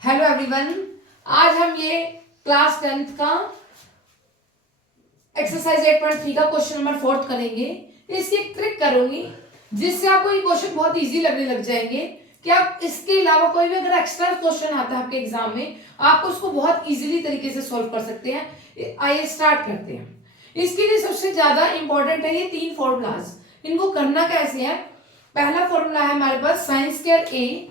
Hello everyone, आज हम ये क्लास 10th का एक्सरसाइज 8.3 का क्वेश्चन नंबर 4 करेंगे। इसकी एक ट्रिक करूंगी जिससे आपको ये क्वेश्चन बहुत इजी लगने लग जाएंगे कि आप इसके अलावा कोई भी अगर एक्स्ट्रा क्वेश्चन आता है आपके एग्जाम में, आप उसको बहुत इजीली तरीके से सॉल्व कर सकते हैं। आइए स्टार्ट करते हैं। इसके लिए सबसे ज्यादा इंपॉर्टेंट है ये 3 फॉर्मूलाज। इनको करना कैसे है? पहला फॉर्मूला है हमारे पास साइन स्क्वायर ए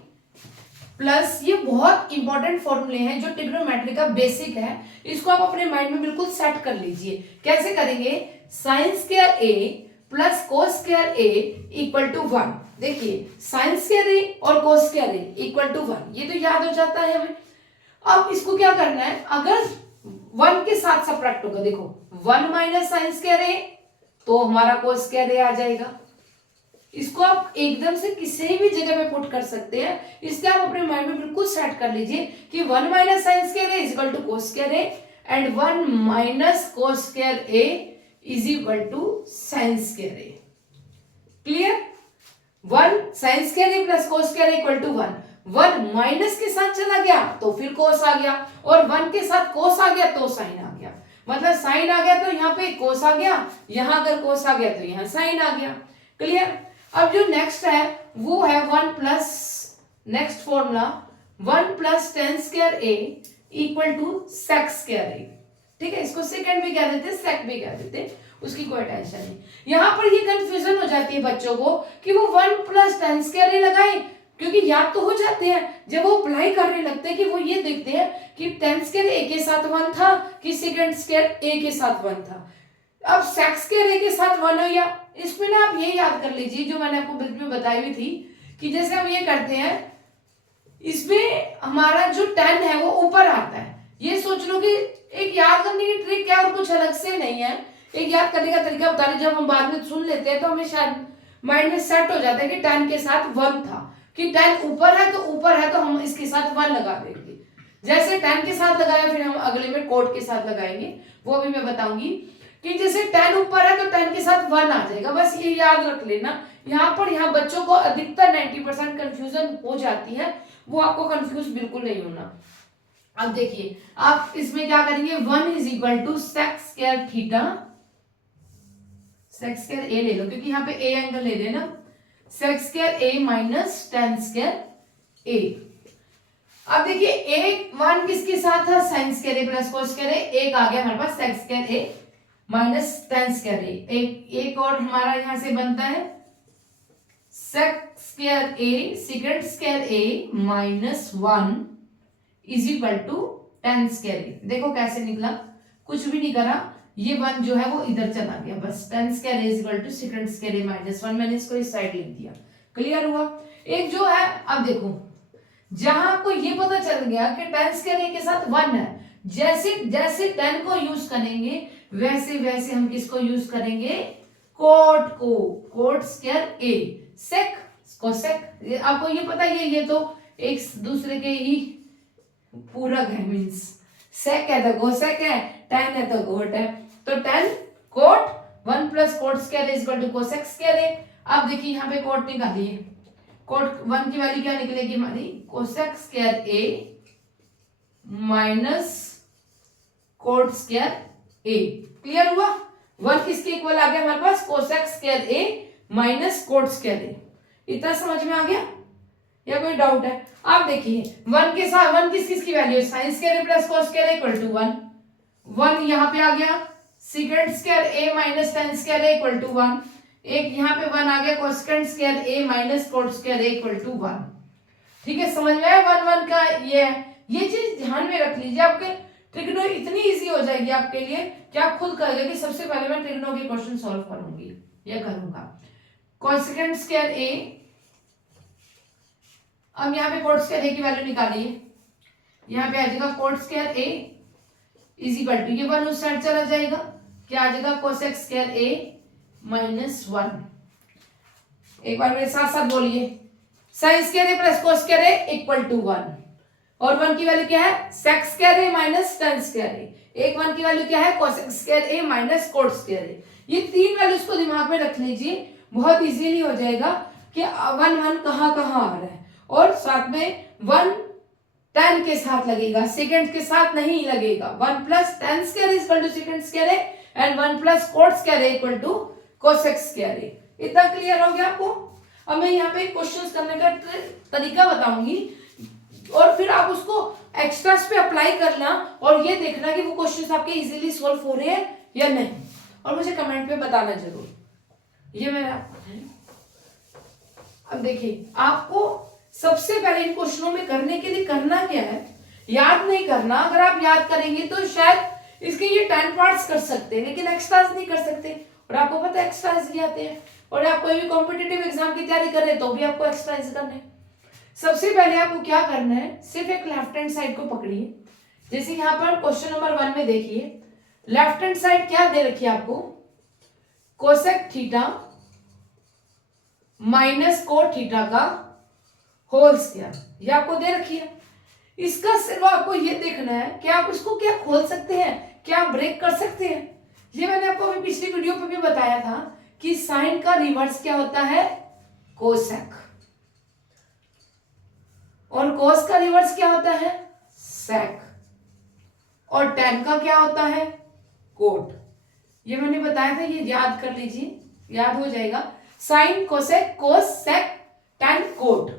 प्लस, ये बहुत इंपॉर्टेंट फॉर्मूले हैं जो ट्रिग्नोमेट्री का बेसिक है। इसको आप अपने माइंड में बिल्कुल सेट कर लीजिए। कैसे करेंगे? Sine square A plus cos square A equal to 1। देखिए साइन स्क्वायर ए और cos square A equal to 1, ये तो याद हो जाता है हमें। अब इसको क्या करना है? अगर 1 के साथ सब्ट्रैक्ट होगा, देखो 1 माइनस साइन स्क्वायर ए तो हमारा कोस स्क्वायर ए आ जाएगा। इसको आप एकदम से किसी भी जगह पे पुट कर सकते हैं। इसके आप अपने माइंड में बिल्कुल सेट कर लीजिए कि 1 minus sine square A is equal to cos square A and 1 minus cos square A is equal to sine square A. Clear? 1 sine square A plus cos square A equal to 1। 1 minus के साथ चला गया तो फिर कोस आ गया, और 1 के साथ कोस आ गया तो साइन आ गया। मतलब साइन आ गया तो यहाँ पे कोस आ गया, यहां अगर कोस आ गया तो यहाँ साइन आ गया। क्लियर? अब जो नेक्स्ट है वो है 1 plus, next formula 1 plus tan square A equal to sec square A. ठीक है, इसको सेकंड भी कह देते, सेक भी कह देते, उसकी कोई टेंशन नहीं। यहां पर ये कंफ्यूजन हो जाती है बच्चों को कि वो 1 प्लस टेन स्क्वायर ए लगाए, क्योंकि याद तो हो जाते हैं। जब वो अप्लाई करने लगते हैं कि वो ये देखते हैं कि टेन स्क्वायर ए के साथ 1 था कि सेकंड स्क्वायर ए के साथ 1 था। अब सेक स्क्वायर ए के साथ 1 हो या, इसमें ना आप ये याद कर लीजिए जो मैंने आपको बीच में बताई हुई थी कि जैसे हम ये करते हैं, इसमें हमारा जो 10 है वो ऊपर आता है। ये सोच लो कि एक याद करने की ट्रिक है और कुछ अलग से नहीं है। एक याद करने का तरीका बता रही, जब हम बाद में सुन लेते हैं तो हमें शायद माइंड में सेट हो जाता है कि 10 के साथ 1 था, कि 10 ऊपर है तो हम इसके साथ 1 लगा देंगे। जैसे 10 के साथ लगाया फिर हम अगले में कोड के साथ लगाएंगे, वो भी मैं बताऊंगी कि जैसे 10 ऊपर है तो 10 के साथ 1 आ जाएगा। बस ये याद रख लेना। यहाँ बच्चों को अधिकतर 90% कंफ्यूजन हो जाती है, वो आपको कंफ्यूज बिल्कुल नहीं होना। अब देखिए आप इसमें क्या करेंगे, 1 is equal to sec square theta, sec square A ले लो क्योंकि यहाँ पे ए एंगल ले लेना, sec square A minus tan square A. अब देखिए एक 1 किसके साथ था? Sine square A plus cos square A. एक आ गया हमारे पास sec square A minus tan square A. एक और हमारा यहां से बनता है sec square A second square A minus 1 is equal to tan square A. देखो कैसे निकला, कुछ भी नहीं करा, ये 1 जो है वो इधर चला गया, बस tan square A is equal to sec square A minus 1, मैंने इसको इस साइड लिख दिया। क्लियर हुआ? एक जो है, अब देखो जहां आपको ये पता चल गया कि टेन स्क्वायर ए के साथ 1 है, जैसे जैसे 10 को यूज करेंगे वैसे वैसे हम किसको यूज करेंगे? कोट को, कोट स्क्वायर ए, सेक को सेक। आपको ये पता है ये तो एक दूसरे के ही पूरक है, मींस सेक है तो कोसेक है, 10 है तो कोट है, तो 10 cot 1 plus cot square is equal to cosec square A. अब देखिए यहाँ पे कोट निकालिए, कोट 1 की वैल्यू क्या निकलेगी हमारी? Cosec square A minus cot square A. Clear हुआ? 1 किसके इक्वल आ गया हमारे पास? Cosec square A minus cot square ए। इतना समझ में आ गया या कोई डाउट है? आप देखिए 1 के साथ 1 किस किस की वैल्यू है? Sine square A plus cos square A equal to 1। 1 यहाँ पे आ गया, second square A minus tan square A equal to 1। एक यहाँ पे 1 आ गया, cosec square A minus cot square A equal to 1। ठीक है, समझ में आया? 1 1 का ये है। ये चीज ध्यान में रख लीजिए, आपके ट्रिग्नो इतनी इजी हो जाएगी आपके लिए कि आप खुद कहेंगे कि सबसे पहले मैं ट्रिग्नो के क्वेश्चन सॉल्व करूंगी या करूंगा। कोसेकंड स्क्वायर ए, अब यहाँ पे कोट स्क्वायर ए की वैल्यू निकालिए, यहाँ पे आ जाएगा cot square A is equal to, ये 1 उस साइड चला जाएगा, क्या आ जाएगा? Cosec square A minus 1। एक बार मेरे साथ साथ बोलिए, sine square A plus cos square A equal to 1, और 1 की वैल्यू क्या है? Sec square A minus tan square A. एक 1 की वैल्यू क्या है? Cosec square A minus cot square A. ये 3 वैल्यूज को दिमाग में रख लीजिए, बहुत इजीली हो जाएगा कि 1 1 कहाँ कहाँ आ रहा है। और साथ में 1 tan के साथ लगेगा, सेकेंड के साथ नहीं लगेगा। 1 plus tan square is equal to sec square है एंड 1 प्लस cot स्क्वायर है इक्वल टू cosec स्क्वायर है। इतना क्लियर हो गया आपको? अब मैं यहाँ पे क्वेश्चंस करने का तरीका बताऊंगी और फिर आप उसको एक्स्ट्रास पे अप्लाई करना और ये देखना कि वो क्वेश्चंस आपके इजीली सॉल्व हो रहे हैं या नहीं, और मुझे कमेंट पे बताना जरूर। ये मेरा अब देखिए, आपको सबसे पहले इन क्वेश्चनों में करने के लिए करना क्या है, याद नहीं करना। अगर आप याद करेंगे तो शायद इसके ये 10 पार्ट्स कर सकते हैं, लेकिन एक्स्ट्रास नहीं कर सकते। और आपको पता है एक्स्ट्रास ये आते हैं, और आप कोई भी कॉम्पिटिटिव एग्जाम की तैयारी कर रहे हैं तो भी आपको एक्सरसाइज करना है। सबसे पहले आपको क्या करना है, सिर्फ एक लेफ्ट हैंड साइड को पकड़िए। जैसे यहाँ पर क्वेश्चन नंबर 1 में देखिए, लेफ्ट हैंड साइड क्या दे रखी है आपको, cosec theta minus cot theta का होल स्क्वायर, ये आपको दे रखी है। इसका सिर्फ आपको ये देखना है कि आप इसको क्या खोल सकते हैं, क्या आप ब्रेक कर सकते हैं। ये मैंने आपको अभी पिछली वीडियो पे भी बताया था कि साइन का रिवर्स क्या होता है, कोसेक, और कोस का रिवर्स क्या होता है, सेक, और टेन का क्या होता है, कोट। ये मैंने बताया था, ये याद कर लीजिए, याद हो जाएगा। साइन, कोसेक, कोस, सेक, टेन, कोट।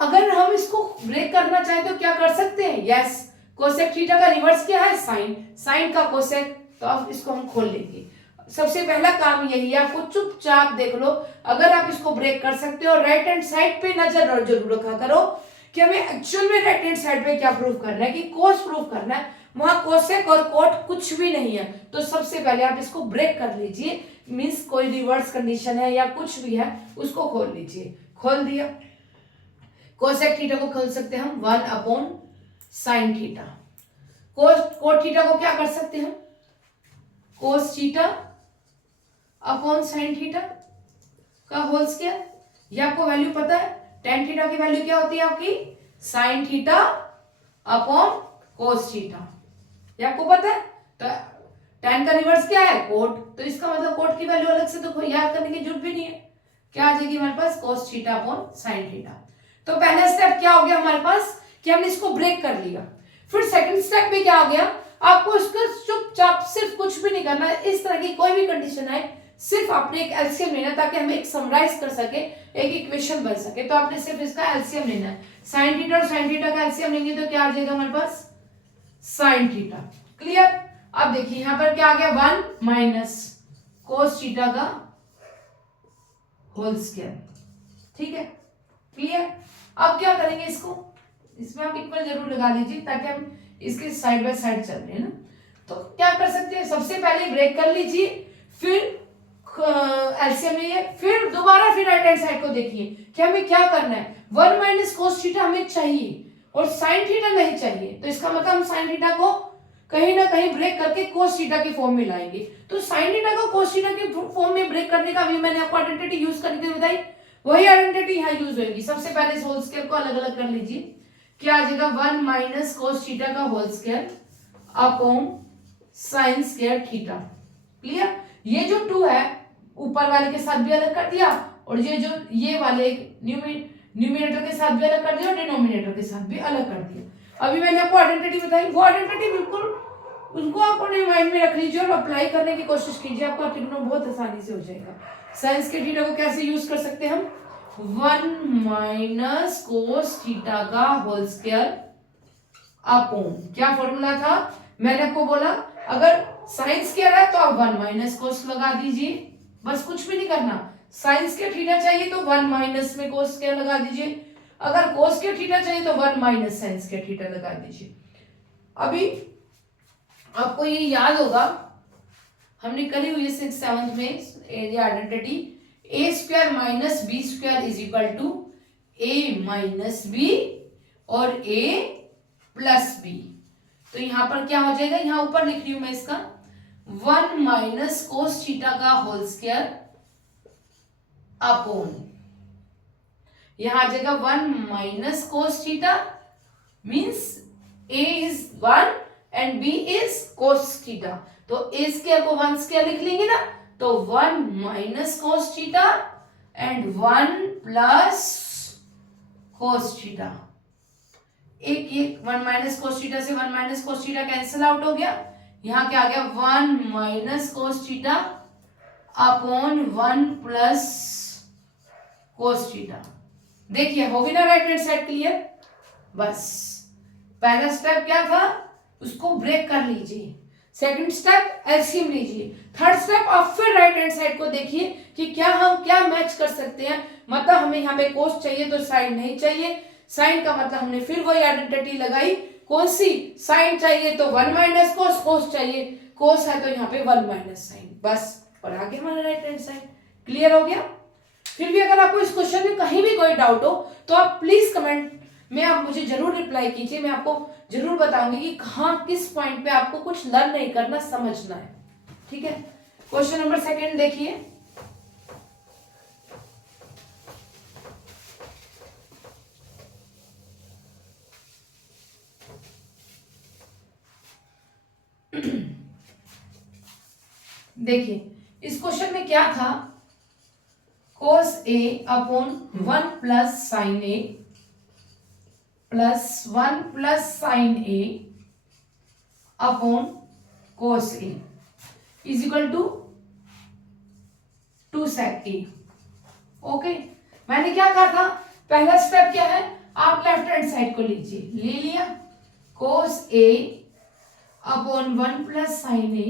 अगर हम इसको ब्रेक करना चाहें तो क्या कर सकते हैं, यस, कोसेक थीटा का रिवर्स क्या है, साइन, साइन का कोसेक, तो अब इसको हम खोल लेंगे। सबसे पहला काम यही है, आपको चुपचाप देख लो। अगर आप इसको ब्रेक कर सकते हो, राइट हैंड साइड पे नजर जरूर रखा करो कि हमें एक्चुअल में राइट हैंड साइड पे क्या प्रूव करना है, कि कोस प्रूव करना है। वहां कोसेक और कोट कुछ भी नहीं है, तो सबसे पहले आप इसको ब्रेक कर लीजिए। मींस कोई रिवर्स कंडीशन है या कुछ भी है, उसको खोल लीजिए। खोल दिया, कोसेक थीटा को खोल सकते हैं हम 1 upon sine theta. Cot theta को क्या कर सकते हैं, कोस थीटा अपॉन साइन थीटा का होल स्क्वायर। ये आपको वैल्यू पता है, टेन थीटा की वैल्यू क्या होती है आपकी, साइन थीटा अपॉन कोस थीटा, ये आपको पता है। तो टेन का रिवर्स क्या है, कोट, तो इसका मतलब कोट की वैल्यू अलग से तो याद करने की जरूरत भी नहीं है। क्या आ जाएगी हमारे पास, cos theta upon sine theta. तो पहला स्टेप क्या हो गया हमारे पास, कि हमने इसको ब्रेक कर लिया। फिर सेकंड स्टेप में क्या हो गया, आपको इसका चुपचाप सिर्फ कुछ भी नहीं करना है। इस तरह की कोई भी कंडीशन है, सिर्फ आपने एक एलसीएम लेना, ताकि हम एक समराइज कर सके, एक इक्वेशन बन सके। तो आपने सिर्फ इसका एलसीएम लेना है। साइन थीटा और साइन थीटा का एलसीएम लेंगे तो क्या आ जाएगा हमारे पास, साइन थीटा। क्लियर? अब देखिए यहां पर क्या आ गया, 1 माइनस कोस थीटा का होल स्क्वायर। ठीक है, क्लियर? अब क्या करेंगे, इसमें आप इक्वल जरूर लगा लीजिए, ताकि हम इसके साइड बाय साइड चल रहे हैं ना। तो क्या कर सकते हैं, सबसे पहले ब्रेक कर लीजिए, फिर एलसीएम लीजिए, फिर दोबारा फिर राइट हैंड साइड को देखिए कि हमें क्या करना है। 1 माइनस कोस थीटा हमें चाहिए और साइन थीटा नहीं चाहिए, तो इसका मतलब हम साइन थीटा को कहीं ना कहीं ब्रेक करके कोस थीटा की फॉर्म में लाएंगे। तो साइन थीटा को कोस थीटा की फॉर्म में ब्रेक करने का भी मैंने आपको आइडेंटिटी यूज करके बताई, वही आइडेंटिटी यहाँ यूज होगी। सबसे पहले इस होल स्क्वायर को अलग अलग कर लीजिए, क्या आ जाएगा, 1 माइनस कोस थीटा का whole square upon sine square theta. Clear? ये जो 2 है ऊपर वाले के साथ भी अलग कर दिया, और ये वाले न्यूमिनेटर के साथ भी अलग कर दिया और डिनोमिनेटर के साथ भी अलग कर दिया। अभी मैंने आपको आइडेंटिटी बताई, वो आइडेंटिटी बिल्कुल उनको आप अपने माइंड में रख लीजिए और अप्लाई करने की कोशिश कीजिए, आपका ट्रिग्नो बहुत आसानी से हो जाएगा। साइन स्क्वायर थीटा को कैसे यूज कर सकते हैं हम, 1 माइनस कोस थीटा का होल स्क्वायर अपॉन, क्या फॉर्मूला था, मैंने आपको बोला अगर साइन स्क्वायर है तो आप 1 माइनस कोस लगा दीजिए, बस कुछ भी नहीं करना। साइन स्क्वायर थीटा चाहिए तो 1 माइनस में कोस स्क्वायर लगा दीजिए, अगर कोस स्क्वायर थीटा चाहिए तो 1 माइनस साइन स्क्वायर थीटा लगा दीजिए। अभी आपको ये याद होगा, हमने करी हुई है 6th 7th में area identity, a square minus b square is equal to a minus b और ए प्लस बी। तो यहां पर क्या हो जाएगा, यहां ऊपर लिख रही हूं मैं इसका, 1 माइनस कोस थीटा का होल स्क्वायर अपॉन, यहां आ जाएगा 1 minus cos theta, means a is 1 and b is cos theta, तो ए स्क्वायर को 1 स्क्वायर लिख लेंगे ना, तो 1 minus cos theta and 1 plus cos theta. एक ये 1 माइनस कोस थीटा से 1 minus cos theta cancel out हो गया, यहाँ क्या आ गया 1 minus cos theta upon 1 plus cos theta. देखिए होगी ना राइट हैंड साइड क्लियर। बस पहला स्टेप क्या था, उसको ब्रेक कर लीजिए। सेकंड स्टेप एलसीएम लीजिए। थर्ड स्टेप आप फिर राइट हैंड साइड को देखिए कि क्या हम क्या मैच कर सकते हैं। मतलब हमें यहाँ पे कोस चाहिए तो साइन नहीं चाहिए, साइन का मतलब हमने फिर वही आइडेंटिटी लगाई, कौन सी, साइन चाहिए तो 1 माइनस कोस, कोस चाहिए कोस है तो यहाँ पे 1 माइनस साइन, बस और आगे हमारा राइट हैंड साइड क्लियर हो गया। फिर भी अगर आपको इस क्वेश्चन में कहीं भी कोई डाउट हो तो आप प्लीज कमेंट में आप मुझे जरूर रिप्लाई कीजिए, मैं आपको जरूर बताऊंगी कि कहाँ किस पॉइंट पे आपको कुछ लर्न नहीं करना, समझना है। ठीक है, क्वेश्चन नंबर सेकंड देखिए। देखिए इस क्वेश्चन में क्या था, cos a upon 1 plus sine a plus 1 plus sine a upon cos a is equal to 2 sec a। Okay, मैंने क्या कहा था, पहला स्टेप क्या है, आप लेफ्ट हैंड साइड को लीजिए, ले लिया cos a upon 1 plus sine a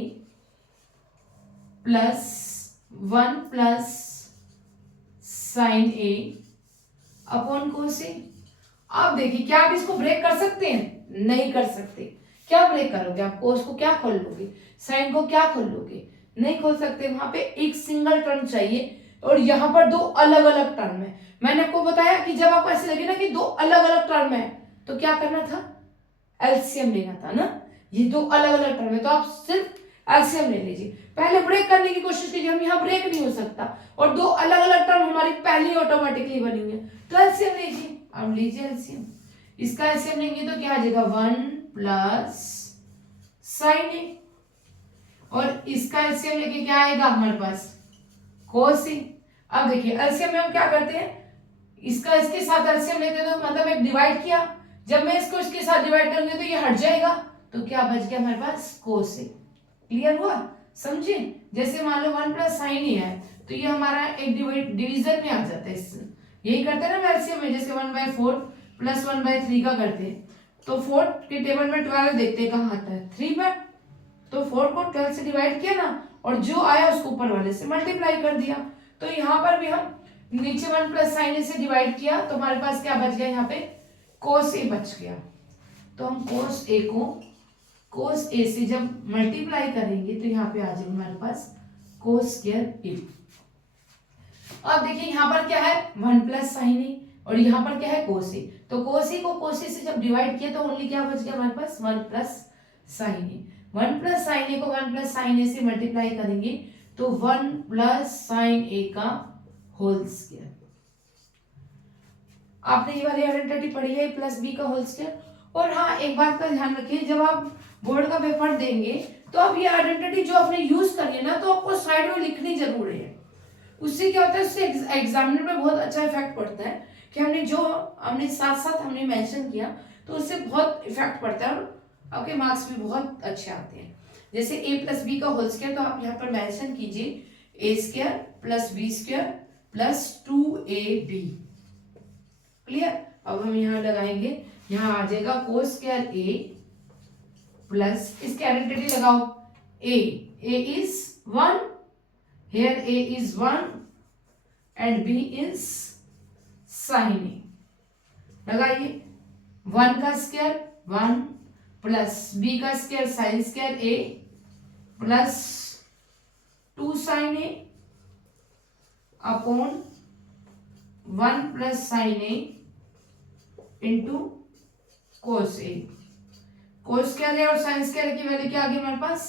plus 1 plus sine A upon cos A. आप देखिए क्या आप इसको ब्रेक कर सकते हैं, नहीं कर सकते। क्या ब्रेक करोगे आप, कोस को क्या खोल लोगे, साइन को क्या खोल लोगे, नहीं खोल सकते। वहां पे एक सिंगल टर्म चाहिए और यहाँ पर दो अलग अलग टर्म है। मैंने आपको बताया कि जब आपको ऐसे लगे ना कि दो अलग अलग टर्म है तो क्या करना था, एलसीएम लेना था ना। ये दो अलग अलग टर्म है तो आप सिर्फ एलसीएम ले लीजिए। पहले ब्रेक करने की कोशिश कीजिए, हम यहाँ ब्रेक नहीं हो सकता और दो अलग अलग टर्म हमारी पहले ऑटोमेटिकली बनी हुई है तो एलसीएम लीजिए। अब लीजिए एलसीएम, इसका एलसीएम लेंगे तो क्या आ जाएगा 1 प्लस साइन ए और इसका एलसीएम लेके क्या आएगा हमारे पास कोस ए। अब देखिए एलसीएम में हम क्या करते हैं, इसका इसके साथ एलसीएम लेते हैं तो मतलब एक डिवाइड किया, जब मैं इसको इसके साथ डिवाइड करूंगी तो ये हट जाएगा तो क्या बच गया हमारे पास कोस ए। क्लियर हुआ, समझे। जैसे मान लो 1 प्लस साइन ही है तो ये हमारा एक डिवीजन में आ जाता है, इससे यही करते हैं ना एलसीएम में, जैसे 1/4 प्लस 1/3 का करते हैं तो 4 के टेबल में 12 देखते हैं कहाँ आता है 3 में, तो 4 को 12 से डिवाइड किया ना और जो आया उसको ऊपर वाले से मल्टीप्लाई कर दिया। तो यहाँ पर भी हम नीचे 1 प्लस साइन ए से डिवाइड किया तो हमारे पास क्या बच गया, यहाँ पे कोस ए बच गया। तो हम कोस ए को कोस ए से जब मल्टीप्लाई करेंगे तो यहाँ पे आ जाएगा हमारे पास कोस स्क्वायर ए। अब देखिए यहाँ पर क्या है 1 प्लस साइन ए और यहाँ पर क्या है कोस ए, तो कोस ए को कोस ए से जब डिवाइड किया तो ओनली क्या बच गया हमारे पास 1 प्लस साइन ए। 1 प्लस साइन ए को 1 प्लस साइन ए से मल्टीप्लाई करेंगे तो 1 प्लस साइन ए का होल स्क्वायर। आपने ये वाली आइडेंटिटी पढ़ी है प्लस बी का होल स्क्वायर। और हाँ एक बात का ध्यान रखिए, जब आप बोर्ड का पेपर देंगे तो अब ये आइडेंटिटी जो आपने यूज करी है ना तो आपको साइड में लिखनी जरूर है। उससे क्या होता है, उससे एग्जामिनर पे बहुत अच्छा इफेक्ट पड़ता है कि हमने साथ साथ हमने मेंशन किया तो उससे बहुत इफेक्ट पड़ता है और आपके मार्क्स भी बहुत अच्छे आते हैं। जैसे ए प्लस बी का होल स्क्वायर तो आप यहाँ पर मेंशन कीजिए A square plus B square plus 2ab। Clear, अब हम यहाँ लगाएंगे, यहाँ आ जाएगा कोस स्क्वायर ए प्लस इसकी आइडेंटिटी लगाओ a is 1, here a is 1 and b is sin a। लगाइए 1 का स्क्वायर 1 प्लस b का square sine square a plus 2 sine a upon 1 plus sine a into cos A. Cos square है और sine square की value क्या आ गई हमारे पास,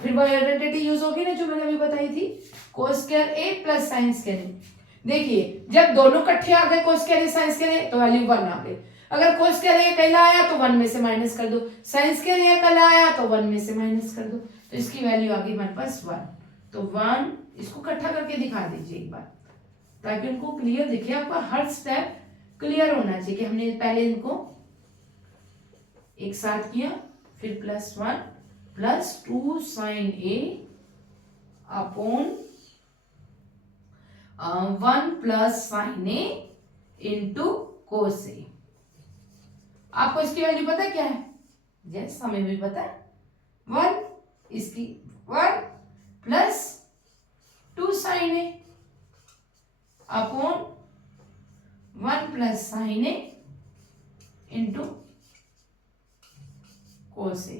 फिर वो आइडेंटिटी यूज होगी ना जो मैंने अभी बताई थी कोस square A plus sign square ए। देखिए जब दोनों इकट्ठे आ गए कोस स्क्वायर ए साइन स्क्वायर ए तो वैल्यू 1 आ गई। अगर कोस स्क्वायर ए कल आया तो 1 में से माइनस कर दो, साइन स्क्वायर ए कल आया तो 1 में से माइनस कर दो, तो इसकी वैल्यू आ गई हमारे पास 1। तो 1 इसको इकट्ठा करके दिखा दीजिए एक बार ताकि उनको क्लियर दिखे। आपका हर स्टेप क्लियर होना चाहिए कि हमने पहले इनको एक साथ किया, फिर +1 plus 2 sign A upon 1 plus sine A into cos ए। आपको इसकी वैल्यू पता है क्या है? यस, हमें भी पता है 1, इसकी 1 plus 2 sign A upon 1 plus sine A into cos A.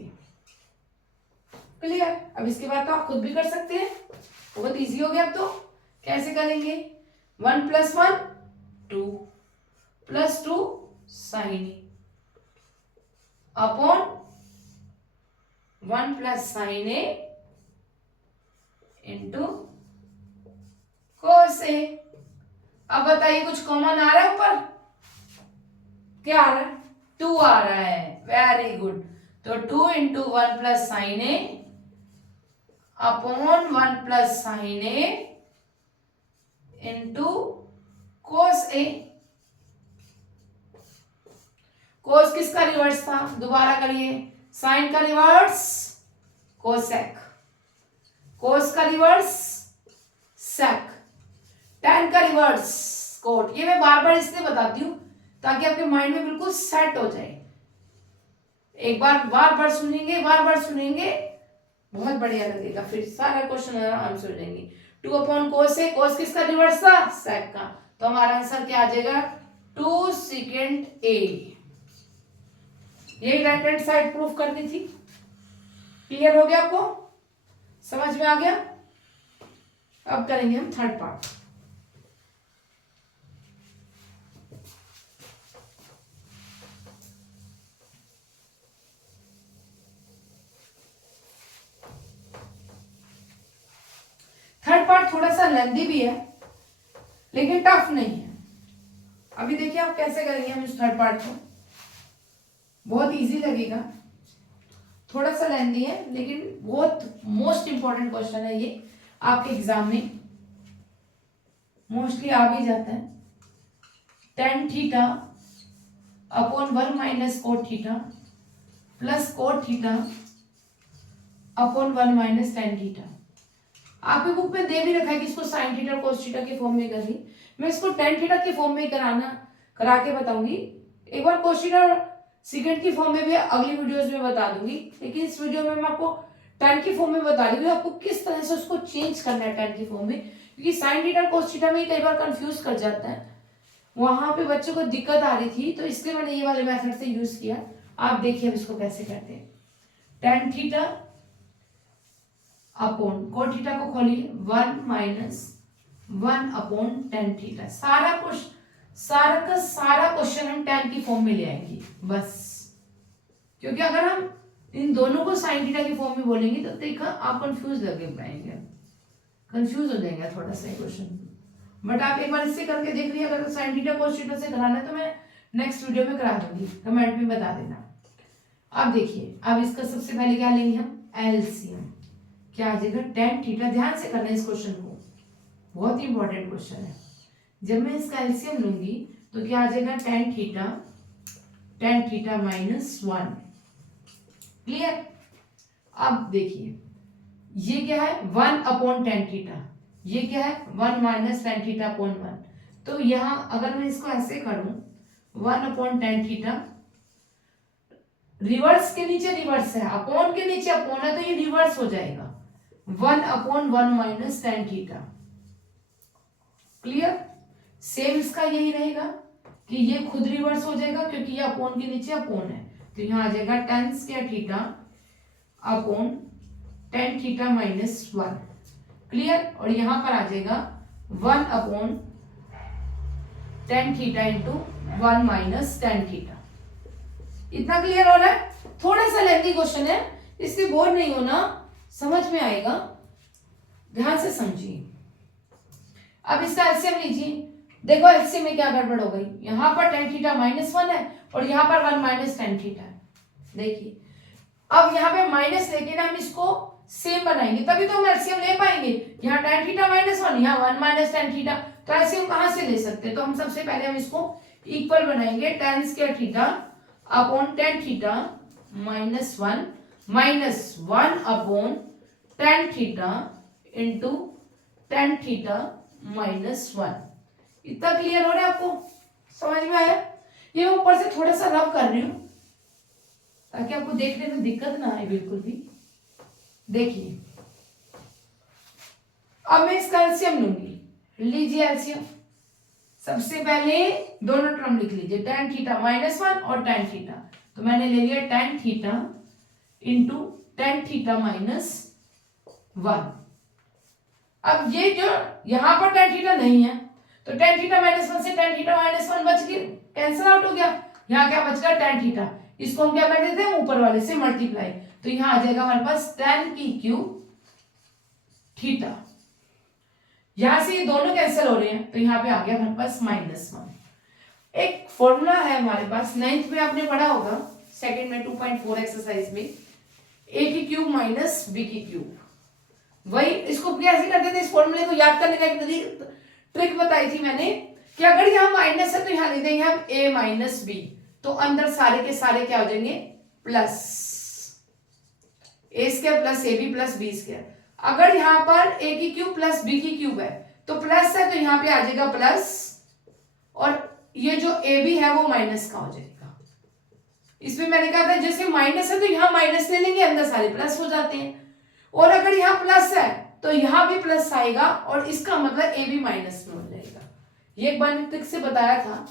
Clear? अब इसके बाद तो आप खुद भी कर सकते हैं, बहुत इजी हो गया। अब तो कैसे करेंगे? 1 plus 1 2 plus 2 sign A upon 1 plus sine A into cos ए। अब बताइए कुछ कॉमन आ रहा है ऊपर? क्या आ रहा है? 2 आ रहा है। Very good. तो 2 into 1 plus sine A upon 1 plus sine A into cos A. कोस किसका रिवर्स था? दोबारा करिए। साइन का रिवर्स कोसेक, कोस का रिवर्स सेक, tan का रिवर्स कोट। ये मैं बार बार इसलिए बताती हूं ताकि आपके माइंड में बिल्कुल सेट हो जाए। एक बार बार बार सुनेंगे, बार बार सुनेंगे, बहुत बढ़िया लगेगा, फिर सारा क्वेश्चन आराम से हो जाएंगे। 2 अपॉन कोस है, कोस किसका रिवर्स था? सेक का। तो हमारा आंसर क्या आ जाएगा? 2 सेकेंड ए। यही राइट हैंड साइड प्रूफ करनी थी। क्लियर हो गया आपको? समझ में आ गया? अब करेंगे हम थर्ड पार्ट। थर्ड पार्ट थोड़ा सा लेंथी भी है लेकिन टफ नहीं है। अभी देखिए आप कैसे करेंगे हम इस थर्ड पार्ट को। बहुत इजी लगेगा, थोड़ा सा लेंथी है लेकिन बहुत मोस्ट इंपॉर्टेंट क्वेश्चन है ये। आपके एग्जाम में मोस्टली आ भी जाता है। tan theta upon 1 minus cot theta plus cot theta upon 1 minus tan theta. आपके बुक में दे भी रखा है कि इसको साइन थीटा कोस थीटा के फॉर्म में करिए। मैं इसको tan थीटा के फॉर्म में करा के बताऊंगी। एक बार कोस थीटा सीकेंड की फॉर्म में भी अगली वीडियोस में बता दूंगी, लेकिन इस वीडियो में मैं आपको tan की फॉर्म में बता रही हूँ आपको किस तरह से उसको चेंज करना है tan की फॉर्म में। क्योंकि साइन थीटा कोस थीटा में कई बार कंफ्यूज कर जाता है, वहां पे बच्चों को दिक्कत आ रही थी, तो इसलिए मैंने ये वाले मेथड से यूज किया। आप देखिए अब इसको कैसे करते हैं। tan theta upon cot theta को खोलिए 1 माइनस 1 अपॉन tan थीटा। सारा क्वेश्चन हम tan की फॉर्म में ले आएंगे बस। क्योंकि अगर हम इन दोनों को साइन थीटा की फॉर्म में बोलेंगे तो देखा आप कंफ्यूज लगे पाएंगे, कंफ्यूज हो जाएगा थोड़ा सा क्वेश्चन। बट आप एक बार इससे करके देख लिया। अगर साइन थीटा कोस थीटा से कराना है तो मैं नेक्स्ट वीडियो में करा दूंगी, कमेंट में बता देना। अब देखिए, अब इसका सबसे पहले क्या लेंगे हम? एलसीएम। क्या आ जाएगा? tan theta. ध्यान से करना इस क्वेश्चन को, बहुत ही इंपॉर्टेंट क्वेश्चन है। जब मैं इसका एलसीएम लूंगी तो क्या आ जाएगा? tan theta minus 1। क्लियर? अब देखिए ये क्या है? 1 अपॉन tan थीटा। ये क्या है? 1 माइनस tan थीटा अपॉन 1। तो यहां अगर मैं इसको ऐसे करूं 1 अपॉन tan थीटा, रिवर्स के नीचे रिवर्स है, अपॉन के नीचे अपॉन है, तो ये रिवर्स हो जाएगा 1 upon 1 minus tan theta. Clear? Same इसका यही रहेगा कि ये खुद रिवर्स हो जाएगा क्योंकि ये अपॉन के नीचे अपॉन है, तो यहां आ जाएगा tan square theta upon tan theta minus 1। Clear? और यहां पर आ जाएगा 1 upon tan theta into 1 minus tan theta. इतना क्लियर हो रहा है? थोड़ा सा लेंथी क्वेश्चन है, इसलिए बोर नहीं होना, समझ में आएगा, ध्यान से समझिए। अब इसका एलसीएम लीजिए। देखो एलसीएम में क्या गड़बड़ हो गई, यहां पर tan थीटा माइनस 1 है और यहां पर 1 माइनस tan थीटा है। देखिए अब यहाँ पे माइनस लेके ना हम इसको सेम बनाएंगे तभी तो हम एलसीएम ले पाएंगे। यहाँ tan थीटा माइनस 1, यहाँ 1 माइनस tan थीटा, तो एलसीएम कहाँ से ले सकते हैं? तो हम सबसे पहले हम इसको इक्वल बनाएंगे tan square theta upon tan theta -1 upon tan theta into tan theta -1। इतना क्लियर हो रहा है आपको? समझ में आया? ये ऊपर से थोड़ा सा रब कर रही हूं ताकि आपको देखने में दिक्कत ना आए बिल्कुल भी। देखिए अब मैं इसका एलसीएम लूंगी। लीजिए एलसीएम। सबसे पहले दोनों टर्म लिख लीजिए, tan थीटा -1 और tan थीटा। तो मैंने ले लिया tan theta into tan theta -1। अब ये जो यहां पर tan थीटा नहीं है तो tan थीटा -1 से tan थीटा -1 बच गया, कैंसिल आउट हो गया। यहाँ क्या बच गया? tan theta. इसको हम क्या कर देते हैं? ऊपर वाले से मल्टीप्लाई। तो यहाँ आ जाएगा हमारे पास tan की क्यूब थीटा। यहां से ये दोनों कैंसिल हो रहे हैं तो यहाँ पे आ गया हमारे पास -1। एक फॉर्मूला है हमारे पास, 9th में आपने पढ़ा होगा, सेकंड में 2.4 एक्सरसाइज में, a की क्यूब माइनस b की क्यूब। वही इसको कैसे करते थे? इस फॉर्मूले को याद करने का एक ट्रिक बताई थी मैंने कि अगर यहाँ माइनस है तो यहाँ लिख देंगे हम a माइनस बी, तो अंदर सारे के सारे क्या हो जाएंगे? Plus a square plus A B plus B square. अगर यहाँ पर a की क्यूब प्लस b की क्यूब है तो प्लस है तो यहाँ पे आ जाएगा प्लस, और ये जो ए बी है वो माइनस का हो जाएगा। इसमें मैंने कहा था जैसे माइनस है तो यहाँ माइनस ले लेंगे, अंदर सारे प्लस हो जाते हैं। और अगर यहाँ प्लस है तो यहाँ भी प्लस आएगा और इसका मतलब ए बी माइनस में हो जाएगा। ये एक बार ट्रिक से बताया था,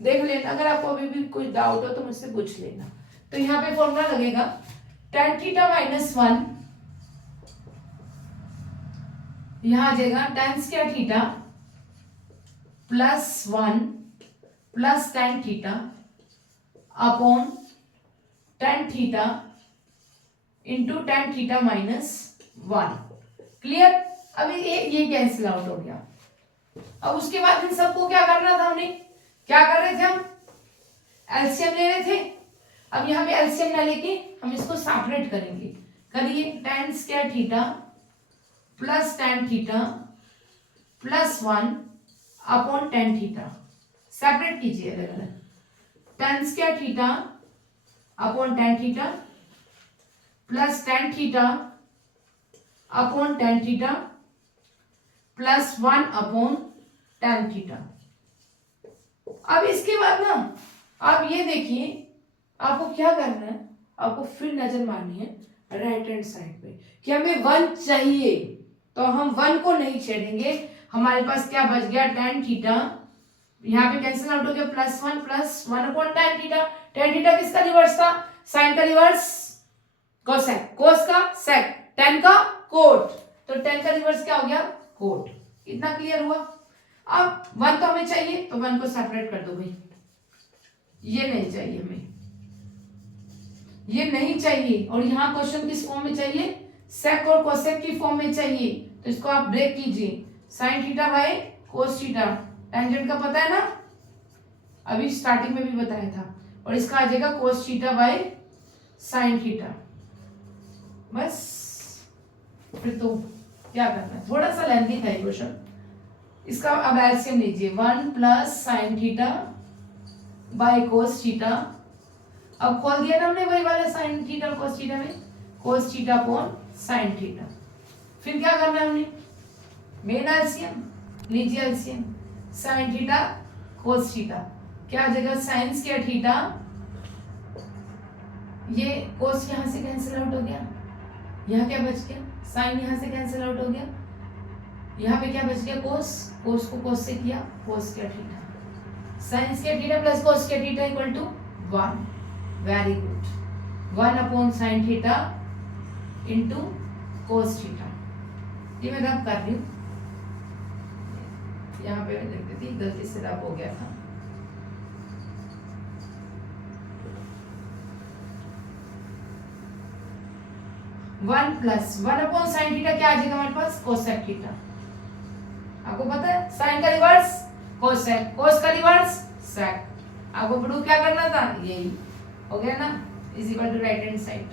देख लेना। अगर आपको अभी भी कोई डाउट हो तो मुझसे पूछ लेना। तो यहाँ पे फॉर्मूला लगेगा tan थीटा -1, यहाँ आ जाएगा tan square theta +1 plus tan theta upon tan theta into tan theta -1। Clear? अभी ये कैंसिल आउट हो गया। अब उसके बाद इन सबको क्या करना था? हमने क्या कर रहे थे? हम एलसीएम ले रहे थे। अब यहाँ पे एलसीएम ना लेके हम इसको सेपरेट करेंगे। करिए, tan square theta plus tan theta +1 upon tan theta. Separate कीजिए अलग अलग। tan square theta upon tan theta plus tan theta upon tan theta +1 upon tan theta. अब इसके बाद ना आप ये देखिए, आपको क्या करना है? आपको फिर नजर मारनी है राइट हैंड साइड पे कि हमें 1 चाहिए, तो हम 1 को नहीं छेड़ेंगे। हमारे पास क्या बच गया? tan थीटा, यहाँ पे कैंसिल आउट हो गया, +1 + 1 upon tan theta. tan theta किसका रिवर्स था? साइन का रिवर्स कोसेक, कोस का सेक, tan का कोट, तो tan का रिवर्स क्या हो गया? कोट। इतना क्लियर हुआ? अब 1 तो हमें चाहिए तो 1 को सेपरेट कर दो भाई। ये नहीं चाहिए हमें, ये नहीं चाहिए। और यहाँ क्वेश्चन किस फॉर्म में चाहिए? सेक और कोसेक की फॉर्म में चाहिए। तो इसको आप ब्रेक कीजिए, sine theta by cos theta. Tangent का पता है ना, अभी स्टार्टिंग में भी बताया था। और इसका आ जाएगा cos theta by sine theta. बस फिर तो क्या करना है, थोड़ा सा लेंथी था ये क्वेश्चन। इसका अब एलसीएम लीजिए, 1 plus sine theta by cos theta. अब खोल दिया ना हमने वही वाला साइन थीटा कोस थीटा में, कोस थीटा अपॉन साइन थीटा। फिर क्या करना है हमने? मेन एलसीएम लीजिए, LCM sine theta cos theta क्या आ जाएगा? साइन स्क्वायर थीटा, ये कोस यहां से कैंसिल आउट हो गया, यहाँ क्या बच गया? साइन यहां से कैंसिल आउट हो गया, यहाँ पे क्या बच गया? कोस, कोस को कोस से किया, cos square theta. Sine square theta plus cos square theta equal to 1। Very good. 1 upon sine theta into cos theta. ये मैं रब कर रही हूँ, यहाँ पे मैं लिख देती, गलती से रब हो गया था। One plus 1 upon sine theta क्या आ जाएगा हमारे पास? Cosec theta. आपको पता है साइन का रिवर्स कोसेक, कोस का रिवर्स सेक। आपको प्रूव क्या करना था? यही हो गया ना, is equal to right hand side.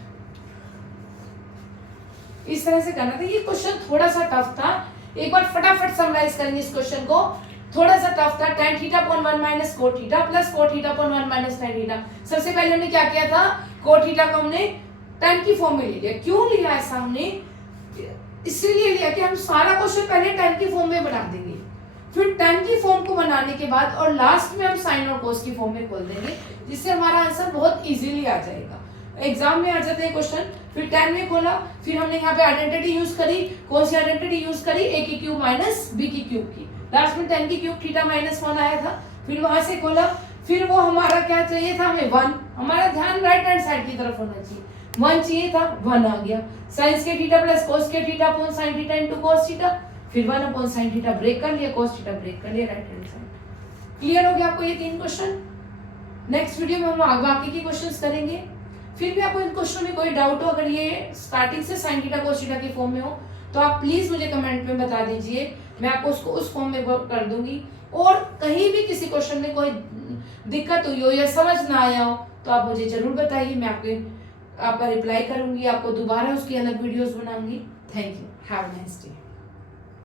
इस तरह से करना था। ये क्वेश्चन थोड़ा सा टफ था, एक बार फटाफट समराइज करेंगे इस क्वेश्चन को। थोड़ा सा टफ था, tan theta upon 1 minus cot theta plus cot theta upon 1 minus tan theta. सबसे पहले हमने क्या किया था, cot थीटा को हमने tan की फॉर्म में ले लिया। क्यों लिया ऐसा हमने, इसलिए लिया कि हम सारा क्वेश्चन पहले tan की फॉर्म में बना देंगे, फिर tan की फॉर्म को बनाने के बाद और लास्ट में हम sin और cos की फॉर्म में खोल देंगे, जिससे हमारा आंसर बहुत इजीली आ जाएगा। एग्जाम में आ जाते हैं क्वेश्चन। फिर tan में खोला, फिर हमने यहाँ पे आइडेंटिटी यूज करी, कौन सी आइडेंटिटी यूज करी, a की क्यूब माइनस b की क्यूब की। लास्ट में tan की क्यूब थीटा माइनस 1 आया था। फिर वहां से खोला, फिर वो हमारा क्या चाहिए था, हमें 1, हमारा ध्यान राइट हैंड साइड की तरफ होना चाहिए, 1 चाहिए था, 1 आ गया। साइंस के थीटा प्लस cos के theta upon sin theta into cos theta, फिर 1 अपॉन sin थीटा ब्रेक कर लिया, cos थीटा ब्रेक कर लिया राइट हैंड साइड। क्लियर हो गया आपको ये 3 क्वेश्चन। नेक्स्ट वीडियो में हम बाकी के क्वेश्चंस करेंगे। फिर भी आपको इन क्वेश्चन में कोई डाउट हो, अगर ये स्टार्टिंग से sin थीटा cos थीटा की फॉर्म में हो, तो आप प्लीज मुझे कमेंट में बता दीजिए, मैं आपको उसको उस फॉर्म में कर दूंगी। और कहीं भी किसी क्वेश्चन में कोई दिक्कत हुई हो या समझ ना आया हो, तो आप मुझे जरूर बताइए, मैं आपका रिप्लाई करूंगी, आपको दोबारा उसकी अलग वीडियोस बनाऊंगी। Thank you, have a nice day.